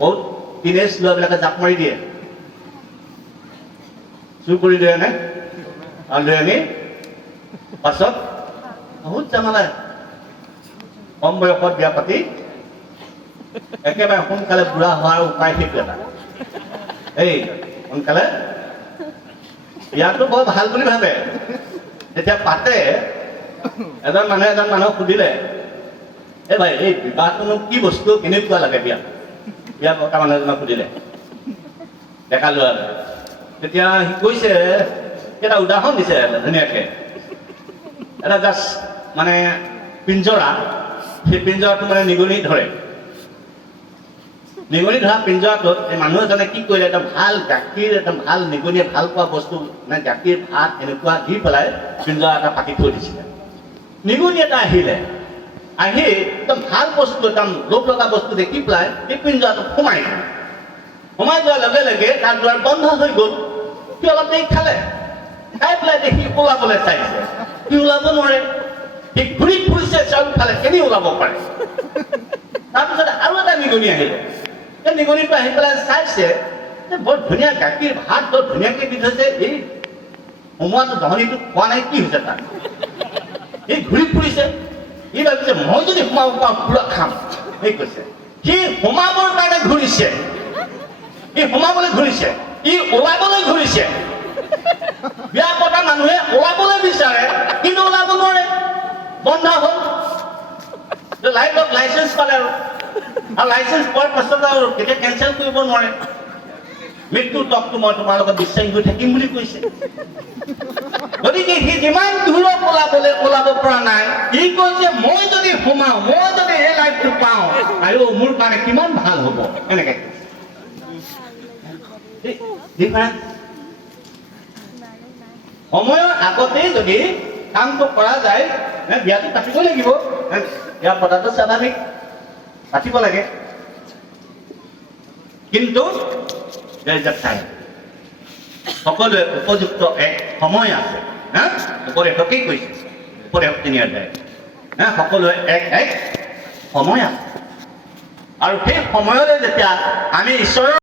বহুত টিনেজ ল'ৰাবিলাকে জাপ মাৰি দিয়ে, চুৰ কৰি লৈ আনে আৰু লৈ আনি পাছত বহুত জামালা, কম বয়সত বিয়া পাতি একেবাৰে সোনকালে বুঢ়া হোৱাৰ উপায় সেইটো এটা। এই সোনকালে বিয়াটো বৰ ভাল বুলি ভাবে। যেতিয়া পাতে এজন মানুহক সুধিলে, এই ভাই এই বিবাহটোনো কি বস্তু, কেনেকুৱা লাগে বিয়া পতা মানুহ এজনক সুধিলে ডেকা ল'ৰা। তেতিয়া সি কৈছে, এটা উদাহৰণ দিছে ধুনীয়াকে, এটা জাষ্ট মানে পিঞ্জৰা, সেই পিঞ্জৰাটো মানে নিগনি ধৰে, নিগনি ধৰা পিঞ্জৰাটোত এই মানুহ এজনে কি কৰিলে, একদম ভাল গাখীৰ, একদম ভাল নিগনিয়ে ভাল পোৱা বস্তু মানে গাখীৰ ভাত এনেকুৱা দি পেলাই পিঞ্জৰা এটা পাতি থৈ দিছিলে। নিগনি এটা আহিলে, আহি একদম ভাল বস্তু, একদম লোভ লগা বস্তু দেখি পেলাই এই পিঞ্জৰাটো সোমাই যোৱাৰ লগে লগে তাৰ দুৱাৰ বন্ধ হৈ গ'ল। সি অলপ দেৰি খালে, খাই পেলাই দেখি ওলাবলৈ চাইছে, সি ওলাব নোৱাৰে। সি ঘূৰি ফুৰিছে চাৰিওফালে, কেনি ওলাব পাৰে। তাৰপিছত আৰু এটা নিগনি আহিলে, সেই নিগনিটো আহি পেলাই চাইছে বৰ ধুনীয়া গাখীৰ ভাত বৰ ধুনীয়াকে দি থৈছে, এই সোমোৱাটো জহনিটো খোৱা নাই, কি হৈছে তাৰ? সি ঘূৰি ফুৰিছে, সি ভাবিছে মই যদি সোমাব পাৰোঁ পুৰা খাম। সেই কৈছে সি সোমাবৰ কাৰণে ঘূৰিছে, সি সোমাবলৈ ঘূৰিছে, ই ওলাবলৈ ঘূৰিছে। বিয়া পতা মানুহে ওলাবলৈ বিচাৰে কিন্তু ওলাব নোৱাৰে, বন্ধ হ'ল। লাইচেঞ্চ পালে আৰু লাইচেঞ্চ পোৱাৰ পাছত আৰু কেতিয়া কেঞ্চেল কৰিব নোৱাৰে। মৃত্যুৰ তকটো মই তোমাৰ লগত বিশ্বাসী হৈ থাকিম বুলি কৈছে। গতিকে সি যিমান দূৰত ওলাব পৰা নাই, সি কৈছে মই যদি সোমাওঁ, মই যদি এই লাইফটো পাওঁ আৰু মোৰ কাৰণে কিমান ভাল হ'ব। এনেকে সময়ৰ আগতেই যদি কামটো কৰা যায়, বিয়াটো পাতিব লাগিব, বিয়া পতাটো স্বাভাৱিক, পাতিব লাগে। কিন্তু সকলোৱে উপযুক্ত এক সময় আছে। উপদেশকেই কৈছে, উপদেশক ৩ অধ্যায়, সকলোৱে এক সময় আছে। আৰু সেই সময়লৈ যেতিয়া আমি ঈশ্বৰৰ